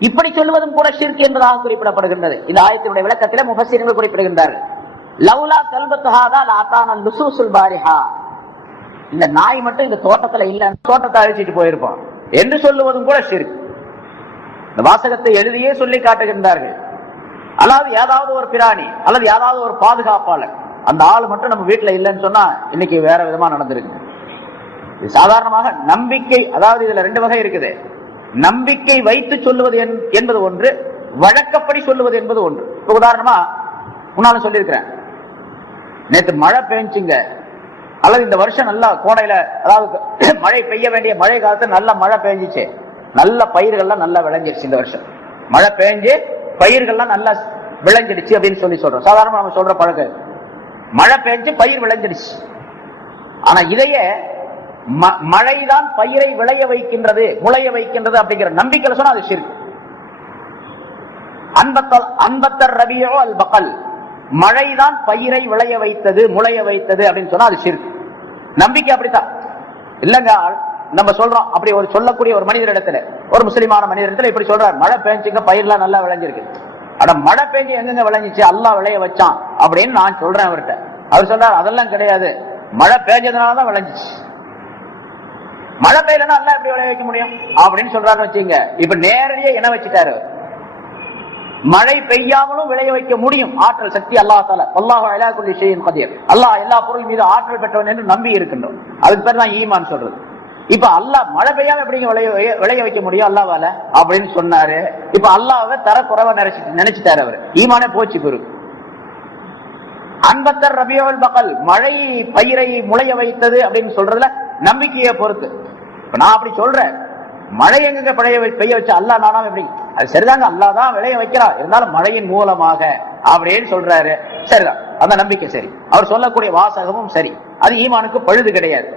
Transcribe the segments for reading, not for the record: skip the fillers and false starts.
இப்படி சொல்வதும் கூட ஷிர்க் என்பதாக குறிப்பிடப்படுகின்றது. இந்த ஆயத்தினுடைய விளக்கத்தில் முஃபஸ்ஸிரீன்கள் குறிப்பிடுகின்றார்கள், லவ்லா கல்பத்து ஹாதா லஅதானா லுசூசுல் பாரிஹா, இந்த நாய் மட்டும் இந்த தோட்டத்துல இல்ல, தோட்டத்தை அழிச்சிட்டு போயிருப்போம் என்று சொல்லுவதும் கூட ஷிர்க். இந்த வாசகத்தை எழுதியே சொல்லி காட்டுகின்றார்கள். அதாவது ஏதாவது ஒரு பிராணி அல்லது ஏதாவது ஒரு பாதுகாப்பாளர், அந்த ஆள் மட்டும் நம்ம வீட்டுல இல்லைன்னு சொன்னா இன்னைக்கு வேற விதமா நடந்திருக்கு. சாதாரணமாக நம்பிக்கை, அதாவது இதுல ரெண்டு வகை இருக்குது. நம்பிக்கை வைத்து சொல்லுவது என்பது ஒன்று, வழக்கப்படி சொல்லுவது என்பது ஒன்று. இப்ப உதாரணமா முன்னால சொல்லியிருக்கிறேன், நேற்று மழை பெஞ்சுங்க, அல்லது இந்த வருஷம் நல்லா கோடையில, அதாவது மழை பெய்ய வேண்டிய மழை காலத்துல நல்ல மழை பெஞ்சிச்சு, நல்ல பயிர்கள்லாம் நல்லா விளைஞ்சிருச்சு. இந்த வருஷம் மழை பெஞ்சு பயிர்கள்லாம் நல்லா விளைஞ்சிடுச்சு அப்படின்னு சொல்றோம். சாதாரணமா நம்ம சொல்ற பழக்கம், மழை பெஞ்சு பயிர் விளைஞ்சிடுச்சு. ஆனா இதையே மழைதான் பயிரை விளைய வைக்கின்றது, முளைய வைக்கின்றது அப்படிங்கிற நம்பிக்கையில சொன்னா அது ஷிர்க். அன்பத்தர் ரபியோ அல் பகல், மழைதான் பயிரை விளைய வைத்தது, முளைய வைத்தது அப்படின்னு சொன்னா அது ஷிர்க். நம்பிக்கை அப்படித்தான் இல்லங்க. நம்ம சொல்றோம், அப்படி ஒரு சொல்லக்கூடிய ஒரு மனிதரிடத்துல, ஒரு முஸ்லிமான மனிதரிடத்துல இப்படி சொல்றாரு, மழை பெஞ்சுங்க பயிர்லாம் நல்லா விளைஞ்சிருக்கு. ஆனா மழை பெஞ்சு எங்கெங்க விளைஞ்சிச்சு, அல்லாஹ் விளைய வச்சான் அப்படின்னு நான் சொல்றேன் அவர்கிட்ட. அவர் சொல்றாரு அதெல்லாம் கிடையாது, மழை பெஞ்சதுனாலதான் விளைஞ்சிச்சு, மழை பெய்யலன்னா அல்லாஹ் எப்படி விளைய வைக்க முடியும் அப்படின்னு சொல்றாருன்னு வச்சுங்க. இப்ப நேரடியா என்ன வச்சுட்டாரு, மழை பெய்யாமலும் விளைய வைக்க முடியும் ஆற்றல் சக்தி அல்லாஹ் தஆலா. வல்லாஹு அலா குல்லி ஷைஇன் கதீர், அல்லாஹ் எல்லா பொருள் மீது ஆற்றல் பெற்றவன் என்று நம்பி இருக்கின்றோம். அதுக்கு பேர் தான் ஈமான் சொல்றது. இப்ப அல்லாஹ் மழை பெய்யாம எப்படிங்க விளைய வைக்க முடியும் அல்லாஹ்வால அப்படின்னு சொன்னாரு. இப்ப அல்லாஹ்வை தர குறைவா நினைச்சிட்டாரு அவர், ஈமானே போச்சு குரு. அன்பத்தர் ரபியோல் பகல், மழை பயிரை முளைய வைத்தது அப்படின்னு சொல்றதுல நம்பிக்கையை பொறுத்து. இப்ப நான் அப்படி சொல்றேன், மழை எங்க பெய்ய வச்ச அல்லாஹ் நானாம எப்படி, அது சரிதாங்க, அல்லாஹ் தான் விளைய வைக்கிறா, இருந்தாலும் மழையின் மூலமாக அப்படின்னு சொல்றாரு, சரிதான், அந்த நம்பிக்கை சரி. அவர் சொல்லக்கூடிய வாசகமும் சரி, அது ஈமானுக்கு பழுது கிடையாது,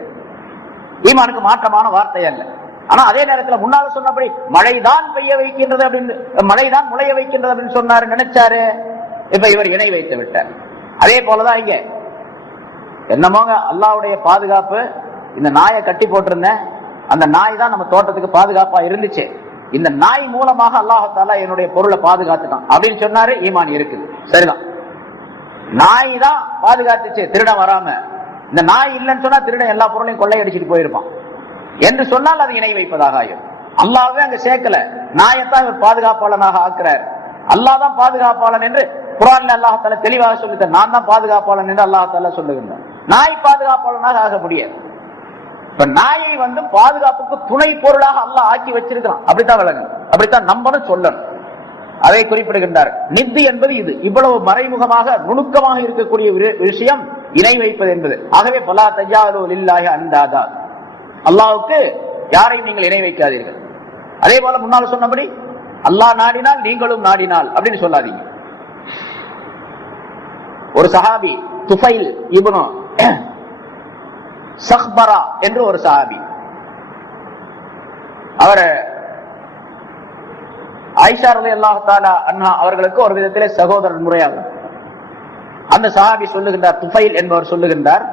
ஈமானுக்கு மாற்றமான வார்த்தை அல்ல. ஆனா அதே நேரத்தில் முன்னால சொன்னபடி மழைதான் பெய்ய வைக்கின்றது அப்படின்னு, மழைதான் முளைய வைக்கின்றது அப்படின்னு சொன்னாரு, நினைச்சாரு. இப்ப இவர் இணை வைத்து விட்டார். அதே போலதான் இங்க என்னமோங்க அல்லாஹ்வுடைய பாதுகாப்பு, இந்த நாயை கட்டி போட்டிருந்தேன், அந்த நாய் தான் நம்ம தோட்டத்துக்கு பாதுகாப்பா இருந்துச்சு, இந்த நாய் மூலமாக அல்லாஹ் தஆலா என்னுடைய பொருளை பாதுகாத்துட்டான் அப்படின்னு சொன்னாரு, ஈமான் இருக்குது, சரிதான். நாய் தான் பாதுகாத்துச்சு திருடன் வராம, இந்த நாய் இல்லைன்னு சொன்னா திருடன் எல்லா பொருளையும் கொள்ளையடிச்சிட்டு போயிருப்பான் என்று சொன்னால் அது இணை வைப்பதாக ஆகும். அல்லாஹ்வே அங்க சேர்க்கல, நாயத்தான் இவர் பாதுகாப்பாளனாக ஆக்குறார். அல்லாஹ் தான் பாதுகாப்பாளன் என்று குர்ஆன்ல அல்லாஹ் தஆலா தெளிவாக சொல்லிட்டார். நான் தான் பாதுகாப்பாளன் என்று அல்லாஹ் தஆலா சொல்லுகின்றார். நாய் பாதுகாப்பாளனாக ஆக முடியாது. இப்ப நாயை பாதுகாப்புக்கு துணை பொருளாக அல்லாஹ் ஆக்கி வச்சிருக்கிறான், அப்படித்தான் விளங்கணும், அப்படித்தான் நம்பணும், சொல்லணும். அதை குறிப்பிடுகின்றார். நித்தி என்பது இது, இவ்வளவு மறைமுகமாக நுணுக்கமாக இருக்கக்கூடிய விஷயம் இணை வைப்பது என்பது. ஆகவே பலா தஜாலு லில்லாஹி அந்தாதா, அல்லாஹ்வுக்கு யாரையும் நீங்கள் இணை வைக்காதீர்கள். அதே போல முன்னால் சொன்னபடி அல்லாஹ் நாடினால் நீங்களும் நாடினால் அப்படின்னு சொல்லாதீங்க. ஒரு சஹாபி துஃபைல் இப்னு சஹ்பரா என்று ஒரு சஹாபி, அவர் ஆயிஷா ரலியல்லாஹு தஆலா அன்ஹா அவர்களுக்கு ஒரு விதத்திலே சகோதரர் முறையாகும். அந்த சஹாபி சொல்லுகின்றார், துஃபைல் என்பவர் சொல்லுகின்றார்,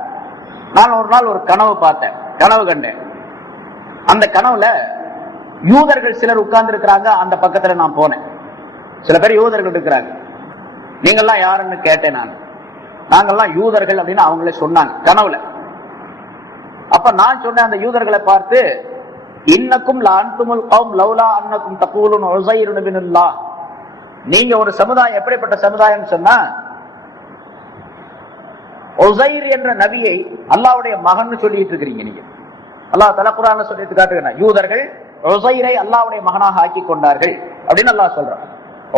நான் ஒரு நாள் ஒரு கனவு பார்த்தேன், கனவு கண்டேன். அந்த கனவுல யூதர்கள் சிலர் உட்கார்ந்து இருக்கிறாங்க, அந்த பக்கத்துல நான் போனேன். சில பேர் யூதர்கள் இருக்கிறாங்க. நீங்கெல்லாம் யாருன்னு கேட்டேன் நான். நாங்கெல்லாம் யூதர்கள் அப்படின்னு அவங்களே சொன்னாங்க கனவுல. அப்ப நான் சொன்னேன் அந்த யூதர்களை பார்த்து, இன்னக்கும் லஅன்துமுல் கௌம் லௌலா அன்னக்கும் தகூலுன் உஸைர் இப்னுல்லாஹ், நீங்க ஒரு சமுதாயம், எப்படிப்பட்ட சமுதாயம் சொன்னா, உஸைர் என்ற நபியை அல்லாஹ்வுடைய மகன் சொல்லிட்டு இருக்கிறீங்க நீங்க. அல்லாஹ் தஆலா குர்ஆன்ல சொல்லிட்டு காட்டுகிறார், யூதர்கள் உஸைரை அல்லாஹ்வுடைய மகனாக ஆக்கி கொண்டார்கள் அப்படின்னு அல்லாஹ் சொல்றான்.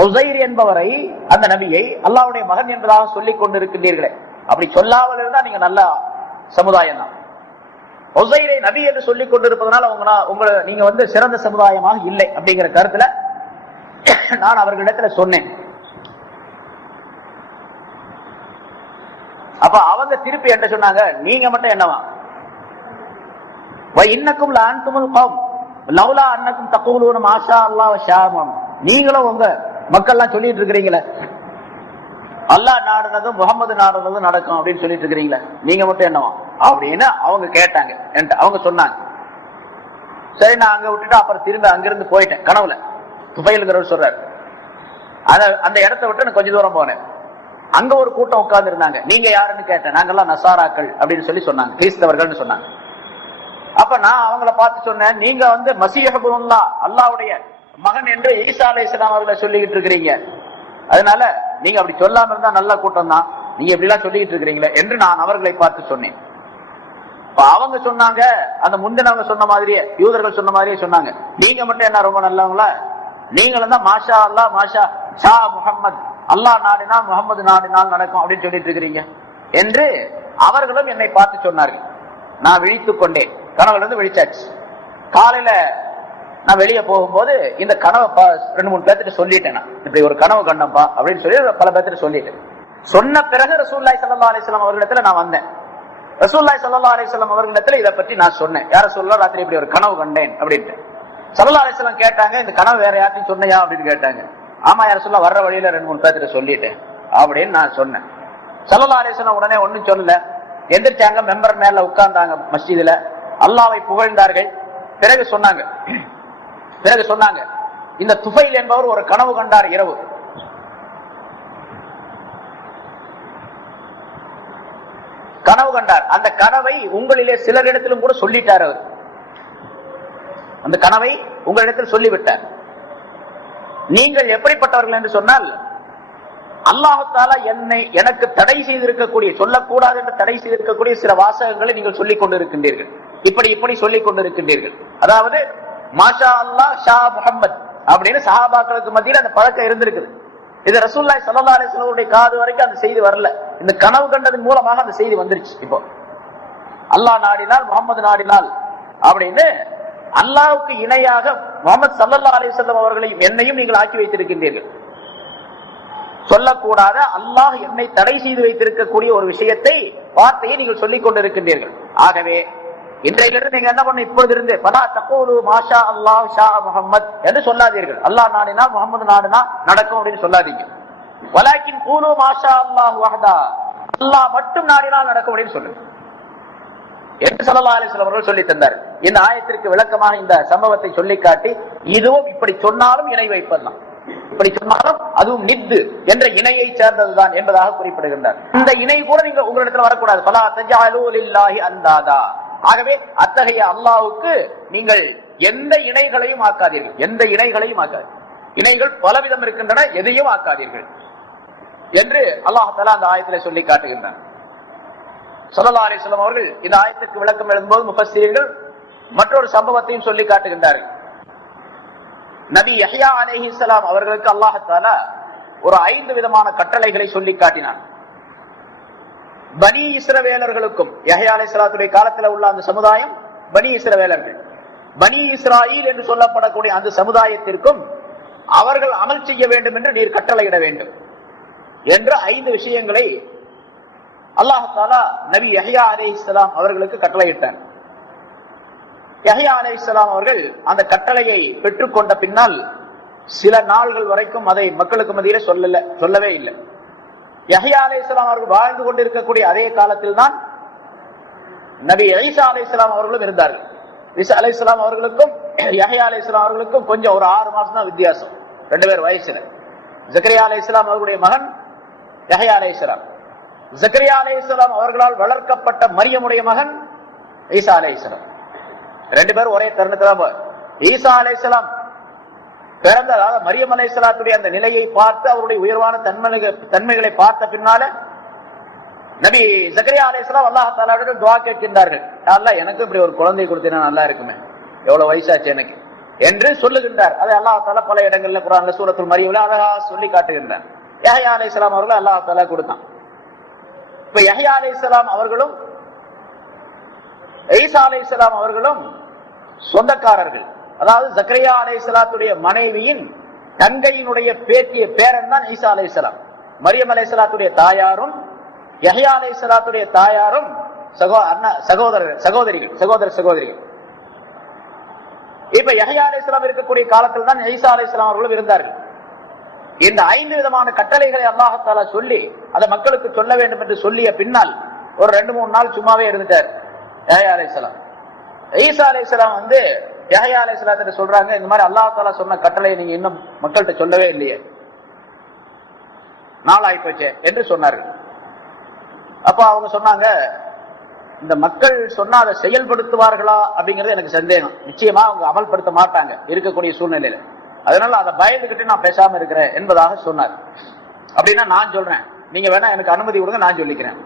உஸைர் என்பவரை, அந்த நபியை அல்லாஹ்வுடைய மகன் என்பதாக சொல்லிக் கொண்டிருக்கின்றீர்களே, அப்படி சொல்லாமல் இருந்தா நீங்க நல்ல சமுதாயம் தான். உஸைரை நபி என்று சொல்லிக் கொண்டிருப்பதனால நீங்க சிறந்த சமுதாயமாக இல்லை அப்படிங்கிற கருத்துல நான் அவர்களிடத்துல சொன்னேன். அப்ப அவங்க திருப்பி என்ன சொன்னாங்க, நீங்க மட்டும் என்னவா, இன்னக்கும் லஅன்துமுல் கௌம் லௌலா அன்னக்கும் தகூலூன மாஷா அல்லாஹ் வ ஷாஅ, நீங்களும் உங்க மக்கள்லாம் சொல்லிட்டு இருக்கிறீங்களே அல்லாஹ் நாடுனதும் முகமது நாடுனதும் நடக்கும் அப்படின்னு சொல்லிட்டு இருக்கிறீங்களே, நீங்க மட்டும் என்னவா அப்படின்னு அவங்க கேட்டாங்க. அவங்க சொன்னாங்க. சரி, நான் அங்க விட்டுட்டு அப்புறம் திரும்ப அங்கிருந்து போயிட்டேன் கனவுல. துபைல்ங்கிறவர் சொல்றாரு. அந்த இடத்தை விட்டு நான் கொஞ்ச தூரம் போனேன். அங்க ஒரு கூட்டம் உட்கார்ந்து இருந்தாங்க. நீங்க யாருன்னு கேட்டேன். நாங்கெல்லாம் நசாராக்கள் அப்படின்னு சொல்லி சொன்னாங்க, கிறிஸ்தவர்கள் சொன்னாங்க. அப்ப நான் அவங்கள பார்த்து சொன்னேன், நீங்க மசீஹுல்லா, அல்லாஹ்வுடைய மகன் என்று ஈசா அலைஹிஸ்ஸலாம் அவர்களை சொல்லிக்கிட்டு இருக்கிறீங்க. அதனால நீங்க அப்படி சொல்லாம இருந்தா நல்ல கூட்டம் தான், நீங்க இப்படி எல்லாம் சொல்லிக்கிட்டு இருக்கிறீங்களே என்று நான் அவர்களை பார்த்து சொன்னேன். அவங்க சொன்னாங்க, அந்த முந்தினவங்க சொன்ன மாதிரியே, யூதர்கள் சொன்ன மாதிரியே சொன்னாங்க, நீங்க மட்டும் என்ன ரொம்ப நல்லவங்களா, நீங்களும் தான் மாஷா அல்லாஹ் மாஷா ஷா முஹம்மது, அல்லாஹ் நாடினா முகமது நாடினால் நடக்கும் அப்படின்னு சொல்லிட்டு இருக்கிறீங்க என்று அவர்களும் என்னை பார்த்து சொன்னார்கள். நான் விழித்துக் கொண்டேன். கனவுல இருந்து விழிச்சாச்சு. காலையில நான் வெளியே போகும்போது இந்த கனவை 2-3 பேர்த்திட்ட சொல்லிட்டேன். நான் இப்படி ஒரு கனவு கண்டப்பா அப்படின்னு சொல்லி பல பேர்த்திட்ட சொல்லிட்டேன். சொன்ன பிறகு ரசூலுல்லாஹி ஸல்லல்லாஹு அலைஹி வஸல்லம் அவர்களிடத்துல நான் வந்தேன். ரசூலுல்லாஹி ஸல்லல்லாஹு அலைஹி வஸல்லம் அவர்களிடத்துல இதை பற்றி நான் சொன்னேன். யார சொல்லலாம், ராத்திரி இப்படி ஒரு கனவு கண்டேன் அப்படின்ட்டு. ஸல்லல்லாஹு அலைஹி வஸல்லம் கேட்டாங்க, இந்த கனவு வேற யார்ட்டையும் சொன்னையா அப்படின்னு கேட்டாங்க. ஆமா யார சொல்ல, வர்ற வழியில 2-3 பேர்த்திட்ட சொல்லிட்டேன் அப்படின்னு நான் சொன்னேன். ஸல்லல்லாஹு அலைஹி வஸல்லம் உடனே ஒன்னும் சொல்லல, எந்திரிச்சாங்க, மெம்பர் மேல உட்கார்ந்தாங்க மஸ்ஜிதுல, அல்லாஹ்வை புகழ்ந்தார்கள். பிறகு சொன்னாங்க இந்த துஃபைல் என்பவர் ஒரு கனவு கண்டார். இரவு கனவு கண்டார். அந்த கனவை உங்களிலே சிலரிடத்திலும் கூட சொல்லிட்டார். அவர் அந்த கனவை உங்களிடத்தில் சொல்லிவிட்டார். நீங்கள் எப்படிப்பட்டவர்கள் என்று சொன்னால், அல்லாஹ் தஆலா எனக்கு தடை செய்திருக்கக்கூடிய, சொல்லக்கூடாது என்று தடை செய்திருக்கக்கூடிய சில வாசகங்களை நீங்கள் சொல்லிக் கொண்டிருக்கின்றீர்கள். இப்படி சொல்லிக் கொண்டிருக்கின்றீர்கள். அதாவது மாஷா அல்லாஹ் ஷா முஹம்மத் அப்படின்னு சஹாபாக்களுக்கு மத்தியில் அந்த பழக்கம் இருந்திருக்குது. இது ரசூலுல்லாஹி ஸல்லல்லாஹு அலைஹி வஸல்லம் காது வரைக்கும் அந்த செய்தி வரல. இந்த கனவு கண்டதன் மூலமாக அந்த செய்தி வந்துருச்சு. இப்போ அல்லாஹ் நாடினால் முகமது நாடினால் அப்படின்னு அல்லாஹ்வுக்கு இணையாக முஹம்மது ஸல்லல்லாஹு அலைஹி வஸல்லம் அவர்களையும் என்னையும் நீங்கள் ஆக்கி வைத்திருக்கின்றீர்கள். சொல்லக்கூடாத, அல்லாஹ் என்னை தடை செய்து வைத்திருக்கக்கூடிய ஒரு விஷயத்தை, வார்த்தையை நீங்கள் சொல்லிக் கொண்டிருக்கின்றீர்கள். ஆகவே இன்றையிலிருந்து நீங்க என்ன பண்ண, இப்பொழுது இருந்து பலா தக்கூலு மாஷா அல்லாஹ் ஷா முஹம்மத் என்று சொல்லாதீர்கள். அல்லாஹ் நாடினா முகமது நாடினா நடக்கும் அப்படின்னு சொல்லாதீங்க. வலாக்கின் கூலு மாஷா அல்லாஹ் வஹ்தா, அல்லாஹ் மட்டும் நாடினால் நடக்கும் அப்படின்னு சொல்லுங்க என்று ஸல்லல்லாஹு அலைஹி வஸல்லம் அவர்கள் சொல்லி தந்தார். இந்த ஆயத்திற்கு விளக்கமாக இந்த சம்பவத்தை சொல்லி காட்டி, இதுவும் இப்படி சொன்னாலும் இணை வைப்பதுதான், இப்படி சொன்னாலும் அதுவும் நித்து என்ற இணையை சேர்ந்ததுதான் என்பதாக குறிப்பிடுகின்றார். இந்த இணை கூட நீங்க உங்களிடத்தில் வரக்கூடாது. பலா தஜஅலூ லில்லாஹி அந்தாதா, ஆகவே அத்தகைய அல்லாஹ்வுக்கு நீங்கள் எந்த இணைகளையும் ஆக்காதீர்கள். எந்த இணைகளையும் ஆக்காதீர்கள். இணைகள் பலவிதம் இருக்கின்றன, எதையும் ஆக்காதீர்கள் என்று அல்லாஹ் தஆலா அந்த ஆயத்திலே சொல்லி காட்டுகின்றார். ஸல்லல்லாஹு அலைஹி வஸல்லம் அவர்கள் இந்த ஆயத்துக்கு விளக்கம் எழுதும்போது முஃபஸ்ஸிரீன்கள் மற்றொரு சம்பவத்தையும் சொல்லி காட்டுகின்றார்கள். நபி யஹ்யா அலைஹிஸ்ஸலாம் அவர்களுக்கு அல்லாஹ் தஆலா ஒரு 5 விதமான கட்டளைகளை சொல்லி காட்டினான். பனி இஸ்ரவேலர்களுக்கும், யஹ்யா அலைஹிஸ்ஸலாத்துடைய காலத்தில் உள்ள அந்த சமுதாயம் பனி இஸ்ரவேலர்கள், பனி இஸ்ராயீல் என்று சொல்லப்படக்கூடிய அந்த சமுதாயத்திற்கும் அவர்கள் அமல் செய்ய வேண்டும் என்று நீர் கட்டளையிட வேண்டும் என்ற 5 விஷயங்களை அல்லாஹ் தஆலா நபி யஹ்யா அலைஹிஸ்ஸலாம் அவர்களுக்கு கட்டளையிட்டார். யஹ்யா அலைஹிஸ்ஸலாம் அவர்கள் அந்த கட்டளையை பெற்றுக்கொண்ட பின்னால் சில நாள்கள் வரைக்கும் அதை மக்களுக்கு மத்தியிலே சொல்லவே இல்லை. யஹ்யா அலைஹிஸ்ஸலாம் அவர்கள் வாழ்ந்து கொண்டிருக்கக்கூடிய அதே காலத்தில் தான் நபி ஈசா அலைஹிஸ்ஸலாம் அவர்களும் இருந்தார்கள். ஈசா அலைஹிஸ்ஸலாம் அவர்களுக்கும் யஹ்யா அலைஹிஸ்ஸலாம் அவர்களுக்கும் கொஞ்சம் ஒரு 6 மாசம் தான் வித்தியாசம், 2 பேர் வயசுல. ஜக்கரியா அலைஹிஸ்ஸலாம் அவர்களுடைய மகன் யஹ்யா அலைஹிஸ்ஸலாம். ஜக்கரியா அலைஹிஸ்ஸலாம் அவர்களால் வளர்க்கப்பட்ட மரியமுடைய மகன் ஈசா அலைஹிஸ்ஸலாம். 2 பேரும் ஒரே தருணத்துல ஈசா அலைஹிஸ்ஸலாம் பிறந்த, அதாவது மரியம் அலைஹிஸ்ஸலாத்துடைய அந்த நிலையை பார்த்து அவருடைய உயர்வான தன்மைகளை பார்த்த பின்னால நபி ஜக்கரியா அலைஹிஸ்ஸலாம் அல்லாஹ் தஆலாவிடம் துஆ கேட்கின்றார்கள். அல்லாஹ் எனக்கு இப்படி ஒரு குழந்தை கொடுத்தீனா நல்லா இருக்குமே, எவ்வளவு வயசாச்சு எனக்கு என்று சொல்லுகின்றார். அதை அல்லாஹ் தஆலா பல இடங்கள்ல குர்ஆன்ல சூரத்துல் மரியம்ல அழகா சொல்லி காட்டுகின்றார். யஹ்யா அலைஹிஸ்ஸலாம் அவர்கள் அல்லாஹ் தஆலா கொடுத்தான். இப்ப யஹ்யா அலைஹிஸ்ஸலாம் அவர்களும் ஈசா அலைஹிஸ்ஸலாம் அவர்களும் சொந்தக்காரர்கள். அதாவது ஜக்கரியா அலைஹிஸ்ஸலாத்துடைய மனைவியின் தங்கையினுடைய பேரன் தான் ஈசா அலைஹிஸ்ஸலாம். மரியம் அலைஹிஸ்ஸலாத்துடைய தாயாரும் யஹ்யா அலைஹிஸ்ஸலாத்துடைய தாயாரும் சகோதரிகள். இப்ப யஹ்யா அலைஹிஸ்ஸலாம் இருக்கக்கூடிய காலத்தில் தான் ஈசா அலைஹிஸ்ஸலாம் அவர்களும் இருந்தார்கள். இந்த 5 விதமான கட்டளைகளை அல்லாஹ் தஆலா சொல்லி அதை மக்களுக்கு சொல்ல வேண்டும் என்று சொல்லிய பின்னால் ஒரு 2-3 நாள் சும்மாவே இருந்துட்டார் யஹ்யா அலைஹிஸ்ஸலாம். ஈசா அலைஹிஸ்ஸலாம் யஹ்யா அலைஹிஸ்ஸலாத்து சொல்றாங்க, இந்த மாதிரி அல்லாஹ் தஆலா சொன்ன கட்டளையை நீங்க இன்னும் மக்கள்கிட்ட சொல்லவே இல்லையே, நாளாய் போச்சே என்று சொன்னார்கள். அப்ப அவங்க சொன்னாங்க, இந்த மக்கள் சொன்னா அதை செயல்படுத்துவார்களா அப்படிங்கிறது எனக்கு சந்தேகம். நிச்சயமா அவங்க அமல்படுத்த மாட்டாங்க இருக்கக்கூடிய சூழ்நிலையில. அதனால அதை பயந்துகிட்டு நான் பேசாம இருக்கிறேன் என்பதாக சொன்னார். அப்படின்னா நான் சொல்றேன், நீங்க வேணா எனக்கு அனுமதி கொடுங்க, நான் சொல்லிக்கிறேன்.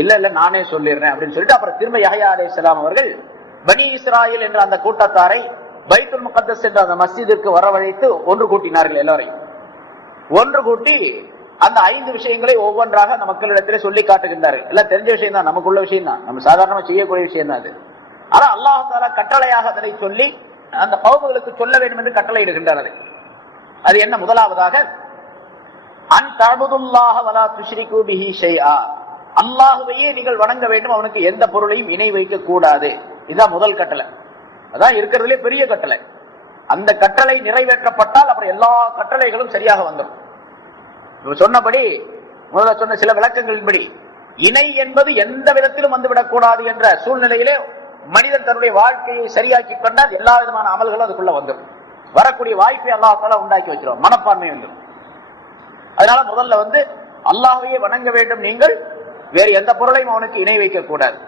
இல்ல இல்ல நானே சொல்லிடுறேன் அப்படின்னு சொல்லிட்டு அப்புறம் திரும்ப யஹ்யா அலைஹிஸ்ஸலாம் அவர்கள் பனி இஸ்ராயில் என்ற அந்த கூட்டத்தாரை பைத்துல் முகத்தஸ் என்ற அந்த மஸ்ஜிதிற்கு வரவழைத்து ஒன்று கூட்டினார்கள். எல்லாரையும் ஒன்று கூட்டி அந்த 5 விஷயங்களை ஒவ்வொன்றாக அந்த மக்களிடத்திலே சொல்லி காட்டுகின்றார்கள். எல்லாம் தெரிஞ்ச விஷயம் தான், நமக்குள்ள விஷயம் தான், நம்ம சாதாரணமா செய்யக்கூடிய விஷயம் தான் அது. ஆனா அல்லாஹ் தஆலா கட்டளையாக அதனை சொல்லி அந்த கௌமுகளுக்கு சொல்ல வேண்டும் என்று கட்டளை இடுகின்றார். அது என்ன? முதலாவதாக அன் தஅபுதுல்லாஹ வலா துஷ்ரிகு பிஹி ஷைஆ, அல்லாஹ்வையே நீங்கள் வணங்க வேண்டும், அவனுக்கு எந்த பொருளையும் இணை வைக்க கூடாது. இதுதான் முதல் கட்டளை. அதான் இருக்கிறதுலே பெரிய கட்டளை. அந்த கட்டளை நிறைவேற்றப்பட்டால் அப்புறம் எல்லா கட்டளைகளும் சரியாக வந்துடும். சொன்னபடி முதல்ல சொன்ன சில விளக்கங்களின்படி இணை என்பது எந்த விதத்திலும் வந்துவிடக் கூடாது என்ற சூழ்நிலையிலே மனிதன் தன்னுடைய வாழ்க்கையை சரியாக்கி கொண்டால் எல்லா விதமான அமல்களும் அதுக்குள்ள வந்துடும். வரக்கூடிய வாய்ப்பை அல்லாஹ் தஆலா உண்டாக்கி வச்சிருவோம், மனப்பான்மை வந்துடும். அதனால முதல்ல அல்லாஹ்வையே வணங்க வேண்டும், நீங்கள் வேறு எந்த பொருளையும் அவனுக்கு இணை வைக்க கூடாது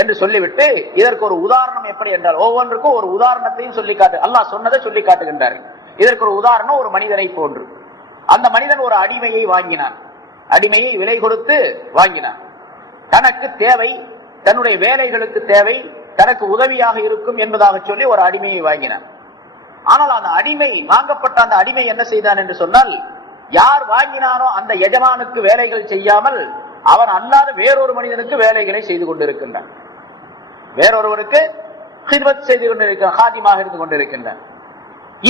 என்று சொல்லிவிட்டு இதற்கு ஒரு உதாரணம் எப்படி என்றால் ஒவ்வொன்றுக்கும் ஒரு உதாரணத்தையும் சொல்லி காட்டு. அல்லாஹ் சொன்னதை சொல்லி காட்டுகின்றார்கள். இதற்கு ஒரு உதாரணம் ஒரு மனிதனை போன்று. அந்த மனிதன் ஒரு அடிமையை வாங்கினான், அடிமையை விலை கொடுத்து வாங்கினான். தனக்கு தேவை, தன்னுடைய வேலைகளுக்கு தேவை, தனக்கு உதவியாக இருக்கும் என்பதாக சொல்லி ஒரு அடிமையை வாங்கினான். ஆனால் அந்த அடிமை, வாங்கப்பட்ட அந்த அடிமை என்ன செய்தான் என்று சொன்னால், யார் வாங்கினானோ அந்த எஜமானுக்கு வேலைகள் செய்யாமல் அவன் அல்லாத வேறொரு மனிதனுக்கு வேலைகளை செய்து கொண்டிருக்கின்றான். வேறொருவருக்கு ஹித்மத் செய்து கொண்டிருக்கிறான், ஹாதிமாக இருந்து கொண்டிருக்கின்றான்.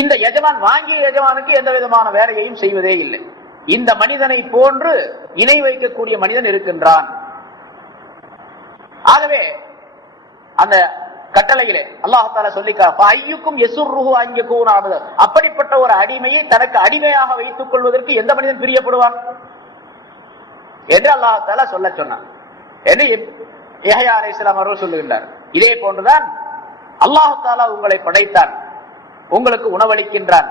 இந்த எஜமான் வாங்கிய எஜமானுக்கு எந்த விதமான வேலையையும் செய்வதே இல்லை. இந்த மனிதனை போன்று இணை வைக்கக்கூடிய மனிதன் இருக்கின்றான். ஆகவே அந்த கட்டளையிலே அல்லாஹ் தஆலா சொல்லிக்காக்கும் யசுர்ருஹு அன் யகூன அபத, அப்படிப்பட்ட ஒரு அடிமையை தனக்கு அடிமையாக வைத்துக் கொள்வதற்கு எந்த மனிதன் பிரியப்படுவான் என்று அல்லாஹ் தஆலா சொல்ல சொன்னான் என்று யஹ்யா அலைஹிஸ்ஸலாம் அவர்கள் சொல்லுகின்றார். இதே போன்றுதான் அல்லாஹ் தஆலா உங்களை படைத்தான், உங்களுக்கு உணவளிக்கின்றான்,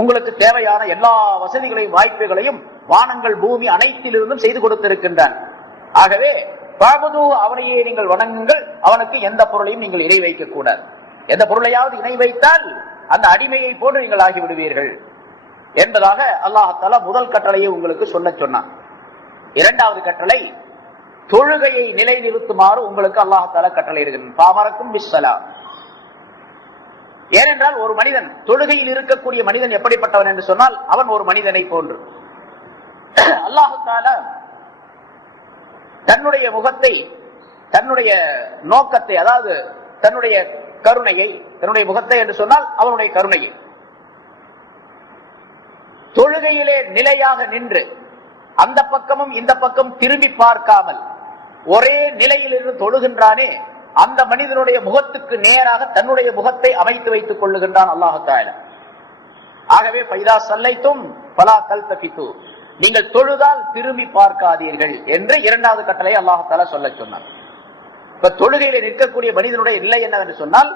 உங்களுக்கு தேவையான எல்லா வசதிகளையும் வாய்ப்புகளையும் வானங்கள் பூமி அனைத்திலிருந்தும் செய்து கொடுத்திருக்கின்றான். ஆகவே அவனையே நீங்கள் வணங்குங்கள், அவனுக்கு எந்த பொருளையும் நீங்கள் இணை வைக்க கூடாது. எந்த பொருளையாவது இணை வைத்தால் அந்த அடிமையை போன்று நீங்கள் ஆகிவிடுவீர்கள் என்பதாக அல்லாஹ் தஆலா முதல் கட்டளையை உங்களுக்கு சொல்ல சொன்னான். இரண்டாவது கட்டளை தொழுகையை நிலைநிறுத்துமாறு உங்களுக்கு அல்லாஹ் தஆலா கட்டளை இடுகின்றான். பாமரக்கும் பிஸ்ஸலா. ஏனென்றால் ஒரு மனிதன், தொழுகையில் இருக்கக்கூடிய மனிதன் எப்படிப்பட்டவன் என்று சொன்னால் அவன் ஒரு மனிதனை போன்று. அல்லாஹ் தஆலா தன்னுடைய முகத்தை, தன்னுடைய நோக்கத்தை, அதாவது தன்னுடைய கருணையை, தன்னுடைய முகத்தை என்று சொன்னால் அவனுடைய கருணையை தொழுகையிலே நிலையாக நின்று அந்த பக்கமும் இந்த பக்கம் திரும்பி பார்க்காமல் ஒரே நிலையில் இருந்து தொழுகின்றானே, அந்த மனிதனுடைய முகத்துக்கு நேராக தன்னுடைய முகத்தை அமைத்து வைத்துக் கொள்ளுகின்றான் அல்லாஹ் தஆலா. ஆகவே ஃபைதா ஸல்லைத்தும் ஃபலா தல்தஃபிது, நீங்கள் தொழுதால் திரும்பி பார்க்காதீர்கள் என்று இரண்டாவது கட்டளை அல்லாஹ் தஆலா சொல்ல சொன்னார். இப்ப தொழுகையில நிற்கக்கூடிய மனிதனுடைய நிலை என்னவென்று சொன்னால்,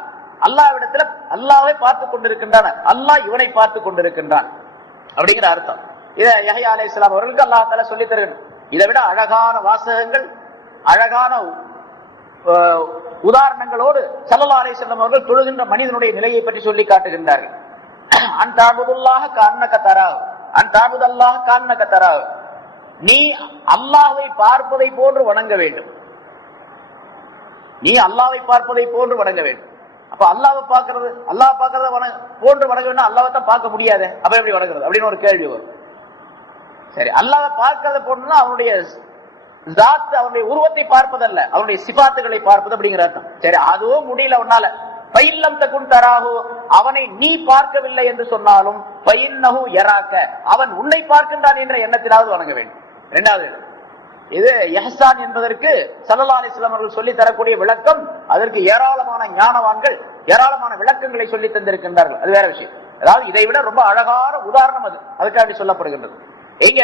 அல்லாஹ்விடத்துல அல்லாஹ்வை பார்த்துக் கொண்டிருக்கின்றான், அல்லாஹ் இவனை பார்த்துக் கொண்டிருக்கின்றான் அப்படிங்கிற அர்த்தம். இதை யஹ்யா அலைஹிஸ்ஸலாம் அவர்களுக்கு அல்லாஹ் தஆலா சொல்லித் தருகிறார். இதை விட அழகான வாசகங்கள், அழகான உதாரணங்களோடு ஸல்லல்லாஹு அலைஹி வஸல்லம் அவர்கள் தொழுகின்ற மனிதனுடைய நிலையை பற்றி சொல்லி காட்டுகின்றார்கள். அன் தஅபுதுல்லாஹ கஅன்னக தராஹு, அன் தஅபுதல்லாஹ கஅன்னக தராஹு, நீ அல்லாஹ்வை பார்ப்பதை போன்று வணங்க வேண்டும். நீ அல்லாஹ்வை பார்ப்பதை போன்று வணங்க வேண்டும். அப்ப அல்லாஹ்வை பார்க்கிறது, அல்லாஹ் பார்க்கறத போன்று வணங்க வேண்டும். அல்லாஹ்வை தான் பார்க்க முடியாது, அப்ப எப்படி வணங்குறது அப்படின்னு ஒரு கேள்வி வரும். சரி, அல்லாஹ்வை பார்க்கறத போன்றுனா அவனுடைய ஜாத், அவனுடைய உருவத்தை பார்ப்பதல்ல, அவனுடைய சிபாத்துகளை பார்ப்பது அப்படிங்கிற அர்த்தம். சரி, அதுவும் முடியல உன்னால, பைல்லம் தகுன் தராஹு, அவனை நீ பார்க்கவில்லை என்று சொன்னாலும் பைன்னஹு யராக, அவன் உன்னை பார்க்கின்றான் என்ற எண்ணத்திலாவது வணங்க வேண்டும். இரண்டாவது, இது இஹ்சான் என்பதற்கு ஸல்லல்லாஹு அலைஹி வஸல்லம் அவர்கள் சொல்லி தரக்கூடிய விளக்கம், அதற்கு ஏராளமான ஞானவான்கள் ஏராளமான விளக்கங்களை சொல்லி தந்திருக்கின்றார்கள். அது வேற விஷயம். அதாவது இதை விட ரொம்ப அழகான உதாரணம் அது, அதுக்காக சொல்லப்படுகின்றது. எங்க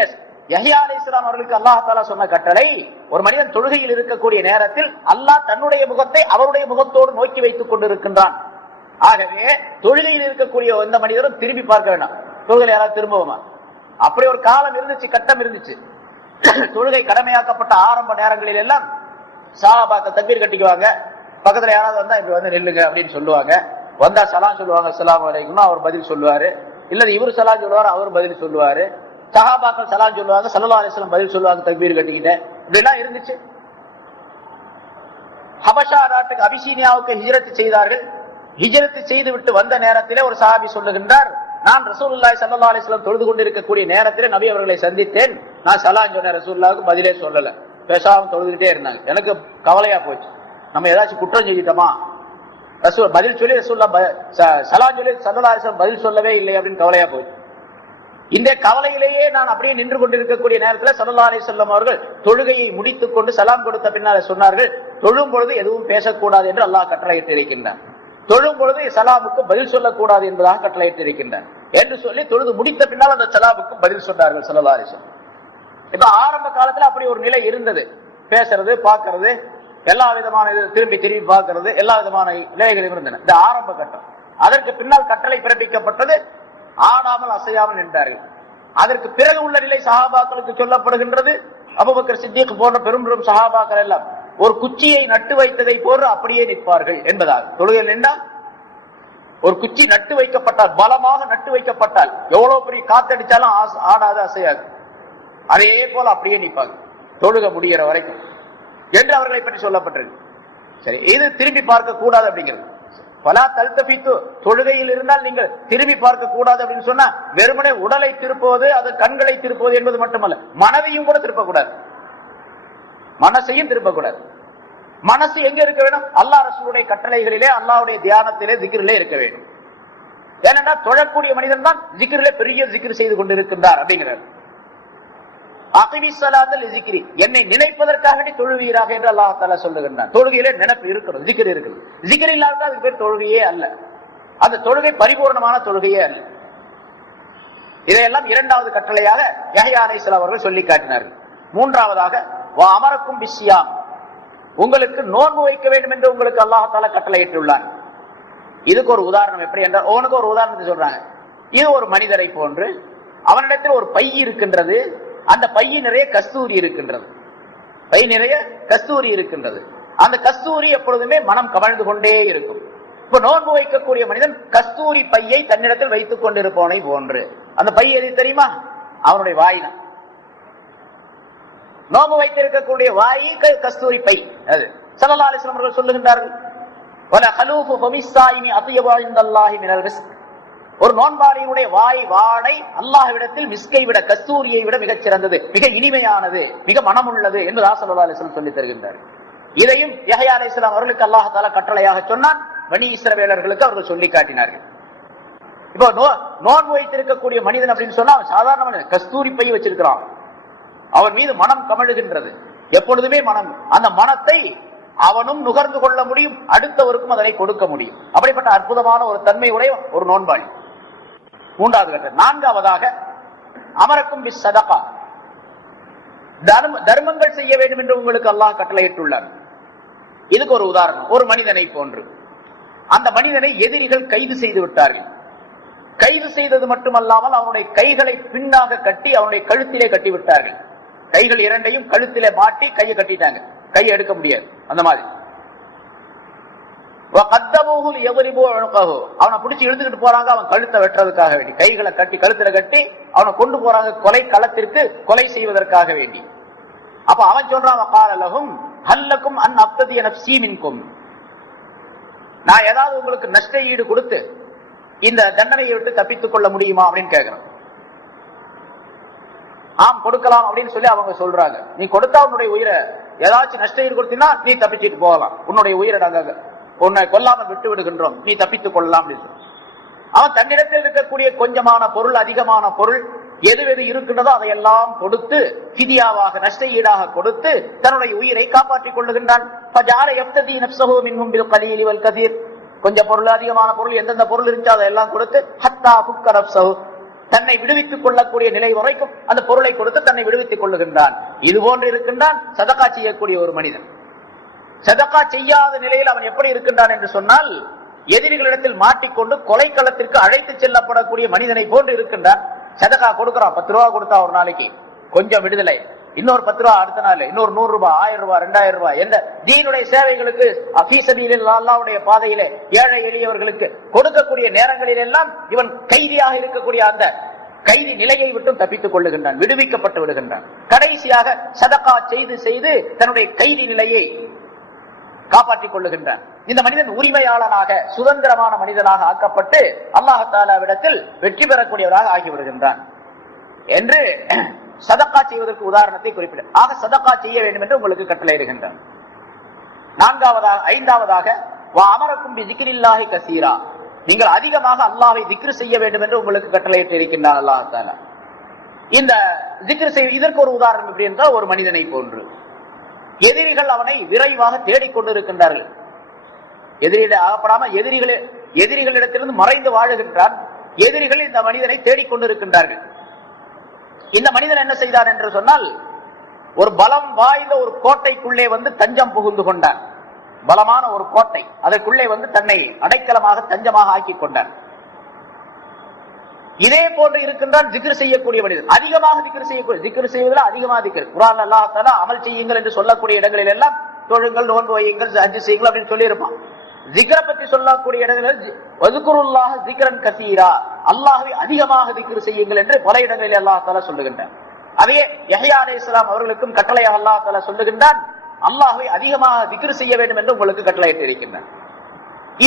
யஹ்யா அலைஹிஸ்ஸலாம் அவர்களுக்கு அல்லாஹ் தஆலா சொன்ன கட்டளை, ஒரு மனிதன் தொழுகையில் இருக்கக்கூடிய நேரத்தில் அல்லாஹ் தன்னுடைய முகத்தை அவருடைய முகத்தோடு நோக்கி வைத்துக் கொண்டிருக்கின்றான். ஆகவே தொழுகையில் இருக்கக்கூடிய எந்த மனிதரும் திரும்பி பார்க்க வேண்டாம். தொழுகையில் யாராவது திரும்புவோமா? அப்படி ஒரு காலம் இருந்துச்சு, கட்டம் இருந்துச்சு. தொழுகை கடமையாக்கப்பட்ட ஆரம்ப நேரங்களில் எல்லாம் சஹாபாக்கள் தக்பீர் கட்டிக்குவாங்க. பக்கத்துல யாராவது வந்தா இப்படி வந்து நில்லுங்க அப்படின்னு சொல்லுவாங்க. வந்தா சலாம் சொல்லுவாங்க, அஸ்ஸலாமு அலைக்கும், அவர் பதில் சொல்லுவாரு. இல்ல இவரு சலாம் சொல்லுவாரு, அவர் பதில் சொல்லுவாரு. சஹாபாக்கள் சலாம் சொல்லுவாங்க, ஸல்லல்லாஹு அலைஹி வஸல்லம் பதில் சொல்லுவாங்க தக்பீர் கட்டிக்கிட்டு. இப்படிலாம் இருந்துச்சு. ஹபஷா நாட்டுக்கு அபிசீனியாவுக்கு ஹிஜ்ரத் செய்தார்கள். ஹிஜ்ரத் செய்து விட்டு வந்த நேரத்திலே ஒரு சஹாபி சொல்லுகின்றார், நான் ரசூலுல்லாஹி ஸல்லல்லாஹு அலைஹி வஸல்லம் தொழுது கொண்டிருக்கக்கூடிய நேரத்திலே நபி அவர்களை சந்தித்தேன். நான் சலாம் சொன்னேன், ரசூலுல்லாஹ்வுக்கு பதிலே சொல்லல, பேசாம தொழுதுகிட்டே இருந்தாங்க. எனக்கு கவலையா போச்சு, நம்ம ஏதாச்சும் குற்றம் செஞ்சிட்டோமா? ரசூல் பதில் சொல்லி ரசூலுல்லாஹ் சலாம் சொல்லி ஸல்லல்லாஹு அலைஹி வஸல்லம் பதில் சொல்லவே இல்லை அப்படின்னு கவலையா போச்சு. இந்த கவலையிலேயே நான் அப்படியே நின்று கொண்டிருக்கக்கூடிய நேரத்தில் ஸல்லல்லாஹு அலைஹி வஸல்லம் அவர்கள் தொழுகையை முடித்துக் கொண்டு சலாம் கொடுத்த பின்னால் சொன்னார்கள், தொழும் பொழுது எதுவும் பேசக்கூடாது என்று அல்லாஹ் கட்டளையிட்டு இருக்கின்றான். தொழும் பொழுது சலாமுக்கு பதில் சொல்லக்கூடாது என்பதாக கட்டளையிட்டு இருக்கின்றான் என்று சொல்லி தொழுது முடித்த பின்னால் அந்த சலாமுக்கு பதில் சொன்னார்கள் ஸல்லல்லாஹு அலைஹி வஸல்லம். இப்ப ஆரம்ப காலத்துல அப்படி ஒரு நிலை இருந்தது. பேசுறது, பார்க்கறது, எல்லா விதமான திரும்பி திரும்பி பார்க்கறது, எல்லா விதமான நிலைகளும் இருந்தன. இந்த ஆரம்ப கட்டம். அதற்கு பின்னால் கட்டளை பிறப்பிக்கப்பட்டது, ஆடாமல் அசையாமல் நின்றார்கள். அதற்கு பிறகு உள்ள நிலை சஹாபாக்களுக்கு சொல்லப்படுகின்றது. அபூபக்கர் சித்திக் போன்ற பெரும் பெரும் சஹாபாக்கள் எல்லாம் ஒரு குச்சியை நட்டு வைத்ததை போன்று அப்படியே நிற்பார்கள் என்பதால். தொழுகையில் நின்றால் ஒரு குச்சி நட்டு வைக்கப்பட்டால், பலமாக நட்டு வைக்கப்பட்டால் எவ்வளவு பெரிய காத்தடிச்சாலும் ஆடாது, அசையாது. அதே போல அப்படியே நிற்பாங்க தொழுக முடிகிற வரைக்கும் என்று அவர்களை பற்றி சொல்லப்பட்டிருக்கு. சரி, இது திரும்பி பார்க்க கூடாது அப்படிங்கிறது. பலா தல்தபித்து, தொழுகையில் இருந்தால் நீங்கள் திரும்பி பார்க்க கூடாது அப்படின்னு சொன்னா வெறுமனே உடலை திருப்புவது, அது கண்களை திருப்புவது என்பது மட்டுமல்ல, மனதையும் கூட திருப்பக்கூடாது, மனசையும் திருப்பக்கூடாது. மனசு எங்க இருக்க வேண்டும்? அல்லாஹ் ரசூலுடைய கட்டளைகளிலே, அல்லாஹ்வுடைய தியானத்திலே, திக்ரிலே இருக்க வேண்டும். ஏனென்றால் தொழக்கூடிய மனிதன் தான் திக்ரிலே பெரிய திக்ர் செய்து கொண்டிருக்கின்றார் அப்படிங்கிறார். என்னை நினைப்பதற்காக தொழுவீராக என்று அல்லாஹ் தஆலா சொல்லுகின்றான். தொழுகையிலே நினைப்பு இருக்கிறது, திக்ர் இருக்குது. திக்ர் இல்லாவிட்டால் அதுக்கு பேர் தொழுகையே அல்ல. அந்த தொழுகை பரிபூர்ணமான தொழுகையே அல்ல. இதையெல்லாம் இரண்டாவது கட்டளையாக யஹ்யா அலைஹிஸ்ஸலாம் அவர்கள் சொல்லி காட்டினார்கள். மூன்றாவதாக வா அமரக்கும் பிஸ்ஸியாம், உங்களுக்கு நோன்பு வைக்க வேண்டும் என்று உங்களுக்கு அல்லாஹ் தஆலா கட்டளையிட்டுள்ளார். இதுக்கு ஒரு உதாரணம் எப்படி என்றால், உனக்கு ஒரு உதாரணத்தை சொல்றாங்க. இது ஒரு மனிதரை போன்று, அவனிடத்தில் ஒரு பை இருக்கின்றது, அந்த பைய நிறைய கஸ்தூரி இருக்கின்றது, பை நிறைய கஸ்தூரி இருக்கின்றது. அந்த கஸ்தூரி எப்பொழுதுமே மனம் கமழ்ந்து கொண்டே இருக்கும். இப்ப நோன்பு வைக்கக்கூடிய மனிதன் கஸ்தூரி பையை தன்னிடத்தில் வைத்துக் கொண்டிருப்பவனை போன்று. அந்த பை எது தெரியுமா? அவனுடைய வாய் தான். நோன்பு வைத்திருக்கக்கூடிய வாய் கஸ்தூரி பை. அது ஸல்லல்லாஹு அலைஹி வஸல்லம் அவர்கள் சொல்லுகின்றார்கள், வல கலூஃபு ஃபமிஸ்ஸாயிமி அத்யபு இன்தல்லாஹி மினல் மிஸ்க், ஒரு நோன்பாளியினுடைய வாய் வாடை அல்லாஹ்விடத்தில் மிஸ்கை விட, கஸ்தூரியை விட மிகச் சிறந்தது, மிக இனிமையானது, மிக மனமுள்ளது என்று ஸல்லல்லாஹு அலைஹி வஸல்லம் சொல்லி தருகின்றார். இதையும் யஹ்யா அலைஹிஸ்ஸலாம் அவர்களுக்கு அல்லாஹ் தஆலா கட்டளையாக சொன்னான், பனி இஸ்ரவேலர்களுக்கு அவர்கள் சொல்லி காட்டினார்கள். இப்போ நோன்பு வைத்திருக்கக்கூடிய மனிதன் அப்படின்னு சொன்னா அவன் சாதாரண கஸ்தூரி பை வச்சிருக்கிறான், அவன் மீது மனம் கமழுகின்றது எப்பொழுதுமே. மனம், அந்த மனத்தை அவனும் நுகர்ந்து கொள்ள முடியும், அடுத்தவருக்கும் அதனை கொடுக்க முடியும். அப்படிப்பட்ட அற்புதமான ஒரு தன்மை உடைய ஒரு நோன்பாளி. மூன்றாவது கட்டம். நான்காவதாக அமரக்கும் பிஸ் சதகா, தர்மங்கள் செய்ய வேண்டும் என்று உங்களுக்கு அல்லாஹ் கட்டளையிட்டுள்ளார். இதுக்கு ஒரு உதாரணம், ஒரு மனிதனை போன்று. அந்த மனிதனை எதிரிகள் கைது செய்து விட்டார்கள். கைது செய்தது மட்டுமல்லாமல் அவனுடைய கைகளை பின்னாக கட்டி அவனுடைய கழுத்திலே கட்டி விட்டார்கள். கைகள் இரண்டையும் கழுத்திலே மாட்டி கையை கட்டிட்டாங்க, கையை எடுக்க முடியாது. அந்த மாதிரி அவனை பிடிச்சி இழுத்துக்கிட்டு போறாங்க, அவன் கழுத்தை வெட்டுறதுக்காக வேண்டி. கைகளை கட்டி கழுத்துல கட்டி அவனை கொண்டு போறாங்க கொலை களத்திற்கு, கொலை செய்வதற்காக வேண்டி. அப்ப அவன் சொல்றான், காலலகும் ஹல்லக்கும் அன் அப்ததிய நஃப்ஸீ மின்கும், நான் ஏதாவது உங்களுக்கு நஷ்ட ஈடு கொடுத்து இந்த தண்டனையை விட்டு தப்பித்துக் கொள்ள முடியுமா அப்படின்னு கேட்கிறான். ஆம் கொடுக்கலாம் அப்படின்னு சொல்லி அவங்க சொல்றாங்க. நீ கொடுத்தா உன்னுடைய உயிரை, ஏதாச்சும் நஷ்ட ஈடு கொடுத்தீங்கன்னா நீ தப்பிச்சுட்டு போகலாம், உன்னுடைய உயிரை நாங்க உன்னை கொல்லாமல் விட்டு விடுகின்றோம், நீ தப்பித்துக் கொள்ளலாம் அப்படின்னு சொல்லி. அவன் தன்னிடத்தில் இருக்கக்கூடிய கொஞ்சமான பொருள், அதிகமான பொருள் எது எது இருக்கின்றதோ அதையெல்லாம் கொடுத்து ஃபிதியாவாக, நஷ்ட ஈடாக கொடுத்து தன்னுடைய உயிரை காப்பாற்றிக் கொள்ளுகின்றான். கொஞ்சம் பொருள், அதிகமான பொருள், எந்தெந்த பொருள் இருந்துச்சோ அதெல்லாம் கொடுத்து ஹத்தா ஃபுக்க நஃப்ஸஹு, தன்னை விடுவித்துக் கொள்ளக்கூடிய நிலை வரைக்கும் அந்த பொருளை கொடுத்து தன்னை விடுவித்துக் கொள்ளுகின்றான். இது போன்று இருக்கின்றான் சதகா செய்யக்கூடிய ஒரு மனிதன். சதகா செய்யாத நிலையில் அவன் எப்படி இருக்கின்றான் என்று சொன்னால், எதிரிகளிடத்தில் மாட்டிக்கொண்டு கொலைக்களத்திற்கு அழைத்து செல்லப்படக்கூடிய மனிதனை போன்று இருக்கின்றான். சதகா கொடுக்கிறான், 10 ரூபா கொடுத்தா ஒரு நாளைக்கு கொஞ்சம் விடுதலை, இன்னொரு 10 ரூபா அடுத்த நாள், இன்னொரு 100 ரூபாய், 1000 ரூபாய், 2000 ரூபாய் என்ற தீனுடைய சேவைகளுக்கு அல்லாஹ்வுடைய பாதையிலே ஏழை எளியவர்களுக்கு கொடுக்கக்கூடிய நேரங்களில் எல்லாம் இவன் கைதியாக இருக்கக்கூடிய அந்த கைதி நிலையை விட்டும் தப்பித்துக் கொள்ளுகின்றான், விடுவிக்கப்பட்டு விடுகின்றான். கடைசியாக சதகா செய்து செய்து தன்னுடைய கைதி நிலையை காப்பாற்றிக் கொள்ளுகின்றான். இந்த மனிதன் உரிமையாளனாக சுதந்திரமான மனிதனாக ஆக்கப்பட்டு அல்லாஹ் தஆலாவிடத்தில் வெற்றி பெறக்கூடியவராக ஆகிவிடுகின்றான் என்று சதகா செய்வதற்கு உதாரணத்தை குறிப்பிட. ஆக சதகா செய்ய வேண்டும் என்று உங்களுக்கு கட்டளையிடுகின்றான். ஐந்தாவதாக அமரக்கும் பிஸிக்ரில்லாஹி கஸீரா, நீங்கள் அதிகமாக அல்லாஹ்வை திக்ர் செய்ய வேண்டும் என்று உங்களுக்கு கட்டளையிட்டு இருக்கின்றான் அல்லாஹ் தஆலா. இந்த திக்ர் செய்ய இதற்கு ஒரு உதாரணம் எப்படி என்றால், ஒரு மனிதனை போன்று எதிரிகள் அவனை விரைவாக தேடிக்கொண்டிருக்கின்றார்கள். எதிரிட ஆகப்படாம எதிரிகளிடத்திலிருந்து மறைந்து வாழுகின்றான். எதிரிகள் இந்த மனிதனை தேடிக்கொண்டிருக்கின்றார்கள். இந்த மனிதன் என்ன செய்தார் என்று சொன்னால், ஒரு பலம் வாய்ந்த ஒரு கோட்டைக்குள்ளே வந்து தஞ்சம் புகுந்து கொண்டார். பலமான ஒரு கோட்டை, அதற்குள்ளே வந்து தன்னை அடைக்கலமாக தஞ்சமாக ஆக்கி கொண்டார். இதே போன்று இருக்கின்றான் திக்ர் செய்யக்கூடிய மனிதன், அதிகமாக திக்ர் செய்யக்கூடிய, திக்ர் செய்வதில் அதிகமாக திக்ர். குர்ஆன்ல அல்லாஹ் தஆலா அமல் செய்யுங்கள் என்று சொல்லக்கூடிய இடங்களில் எல்லாம் தொழுங்கள், நோன்பு வையுங்கள், ஹஜ் செய்யுங்கள் அப்படின்னு சொல்லி இருப்பான். திக்ரை பற்றி சொல்லக்கூடிய இடங்களில் வஸ்குருல்லாஹ திக்ரன் கஸீரா, அல்லாஹ்வை அதிகமாக திக்ர் செய்யுங்கள் என்று பல இடங்களில் அல்லாஹ் தஆலா சொல்லுகின்றான். அதே யஹ்யா அலைஹிஸ்ஸலாம் அவர்களுக்கும் கட்டளையாக அல்லாஹ் தஆலா சொல்லுகின்றான், அல்லாஹ்வை அதிகமாக திக்ர் செய்ய வேண்டும் என்று உங்களுக்கு கட்டளையிட்டு இருக்கின்றான்.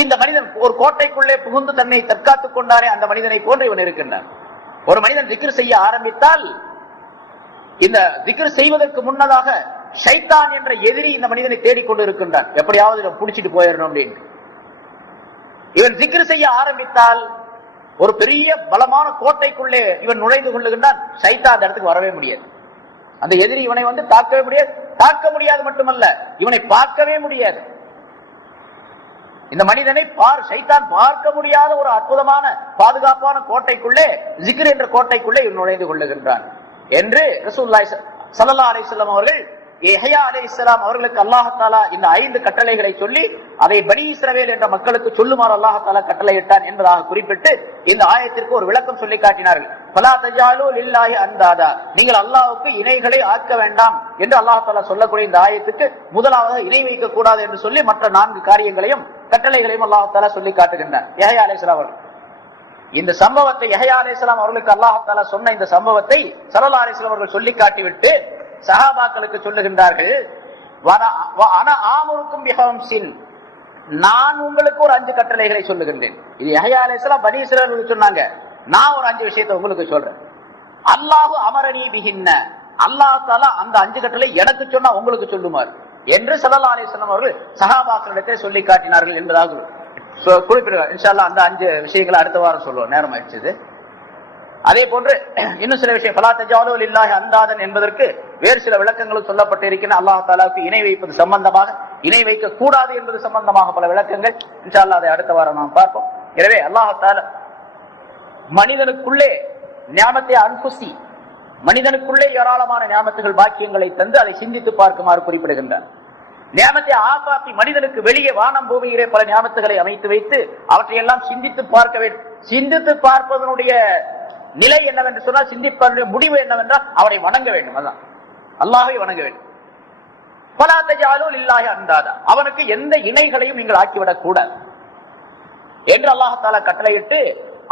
இந்த மனிதன் ஒரு கோட்டைக்குள்ளே புகுந்து தன்னை தற்காத்துக் கொண்டாரே, அந்த மனிதனை போன்று இவன் இருக்கின்றான். ஒரு மனிதன் திக்ர் செய்ய ஆரம்பித்தால், இந்த திக்ர் செய்வதற்கு முன்னதாக ஷைத்தான் என்ற எதிரி இந்த மனிதனை தேடிக்கொண்டு இருக்கின்றான். எப்படியாவது இவன் புடிச்சிட்டு போயிடணும் அப்படின்னு. இவன் திக்ர் செய்ய ஆரம்பித்தால் ஒரு பெரிய பலமான கோட்டைக்குள்ளே இவன் நுழைந்து கொள்ளுகின்றான். ஷைத்தான் அந்த இடத்துக்கு வரவே முடியாது. அந்த எதிரி இவனை வந்து தாக்கவே முடியாது. தாக்க முடியாது மட்டுமல்ல, இவனை பார்க்கவே முடியாது. இந்த மனிதனை ஷைத்தான் பார்க்க முடியாத ஒரு அற்புதமான பாதுகாப்பான கோட்டைக்குள்ளே, ஜிக்ர் என்ற கோட்டைக்குள்ளே இவன் நுழைந்து கொள்ளுகின்றான் என்று ரசூலுல்லாஹி ஸல்லல்லாஹு அலைஹி வஸல்லம் அவர்கள் யஹ்யா அலைஹிஸ்ஸலாம் அவர்களுக்கு அல்லாஹ் தஆலா இந்த 5 கட்டளைகளை சொல்லி அதை பனி இஸ்ரவேல் என்ற மக்களுக்கு சொல்லுமாறு அல்லாஹ் தஆலா கட்டளையிட்டான் என்பதாக குறிப்பிட்டு இந்த ஆயத்திற்கு ஒரு விளக்கம் சொல்லி காட்டினார்கள். ஃபலா தஜாலு லில்லாஹி அந்தாதா, நீங்கள் அல்லாஹ்வுக்கு இணைகளை ஆக்க வேண்டாம் என்று அல்லாஹ் தஆலா சொல்லக்கூடிய இந்த ஆயத்துக்கு முதலாவது இணை வைக்க கூடாது என்று சொல்லி மற்ற 4 காரியங்களையும் கட்டளைகளையும் அல்லாஹ் தஆலா சொல்லி காட்டுகின்றார். யஹ்யா அலைஹிஸ்ஸலாம் அவர்கள் இந்த சம்பவத்தை, யஹ்யா அலைஹிஸ்ஸலாம் அவர்களுக்கு அல்லாஹ் தஆலா சொன்ன இந்த சம்பவத்தை ஸல்லல்லாஹு அலைஹி வஸல்லம் அவர்கள் சொல்லி காட்டிவிட்டு சஹாபாக்களுக்கு சொல்லுகின்றார்கள், நான் உங்களுக்கு ஒரு 5 கட்டளைகளை சொல்லுகின்றேன். இது யஹ்யா அலைஹிஸ்ஸலாம் பனி இஸ்ரவேலுக்கு சொன்னாங்க. நான் ஒரு 5 விஷயத்தை உங்களுக்கு சொல்றேன். அல்லாஹு அமரனி பிஹின்ன, அல்லாஹ் தஆலா அந்த 5 கட்டளை எனக்கு சொன்னா உங்களுக்கு சொல்லுமாறு என்று ஸல்லல்லாஹு அலைஹி வஸல்லம் அவர்கள் சஹாபாக்களிடத்தில் சொல்லி காட்டினார்கள் என்பதாக குறிப்பிடுகிறார். இன்ஷா அல்லாஹ் அந்த 5 விஷயங்களை அடுத்த வாரம் சொல்லுவோம், நேரம் ஆயிடுச்சு. அதே போன்று இன்னும் சில விஷயம், ஃபலா தஜாலு லில்லாஹி அந்தாதன் என்பதற்கு வேறு சில விளக்கங்களும் சொல்லப்பட்டு இருக்கின்றன. அல்லாஹ் தஆலாவுக்கு இணை வைப்பது சம்பந்தமாக, இணை வைக்க கூடாது என்பது சம்பந்தமாக பல விளக்கங்கள். இன்ஷா அல்லாஹ் அதை அடுத்த வாரம் நாம் பார்ப்போம். எனவே அல்லாஹ் தஆலா மனிதனுக்குள்ளே நியாமத்தை அன்புசி, மனிதனுக்குள்ளே ஏராளமான நியாமத்துகள் பாக்கியங்களை தந்து அதை சிந்தித்து பார்க்குமாறு குறிப்பிடுகின்றார். நியாமத்தை ஆபாத்தி மனிதனுக்கு வெளியே வானம் பூமியிலே பல நியாமத்துகளை அமைத்து வைத்து அவற்றையெல்லாம் சிந்தித்து பார்க்க வேண்டும். சிந்தித்து பார்ப்பதனுடைய நிலை என்னவென்று சொன்னால், சிந்திப்பதனுடைய முடிவு என்னவென்றால் அவனை வணங்க வேண்டும். அதான் அல்லாஹ்வை வணங்க வேண்டும். ஃபலா தஜாலு லில்லாஹி அந்தாதா, அவனுக்கு எந்த இணைகளையும் நீங்கள் ஆக்கிவிடக் கூடாது என்று அல்லாஹ் தஆலா கட்டளையிட்டு,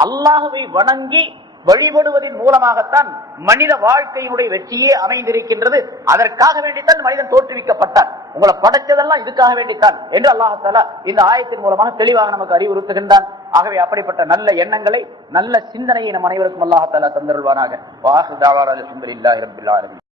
அல்லாஹ்வை வணங்கி வழிபடுவதன் மூலமாகத்தான் மனித வாழ்க்கையினுடைய வெற்றியே அமைந்திருக்கின்றது. அதற்காக வேண்டித்தான் மனிதன் தோற்றுவிக்கப்பட்டான். உங்களை படைத்ததெல்லாம் இதுக்காக வேண்டித்தான் என்று அல்லாஹ் தஆலா இந்த ஆயத்தின் மூலமாக தெளிவாக நமக்கு அறிவுறுத்துகின்றான். ஆகவே அப்படிப்பட்ட நல்ல எண்ணங்களை, நல்ல சிந்தனையை நம் அனைவருக்கும் அல்லாஹ் தஆலா தந்தருள்வானாக. வாஹிரு தஅவானா அல்ஹம்துலில்லாஹி ரப்பில் ஆலமீன்.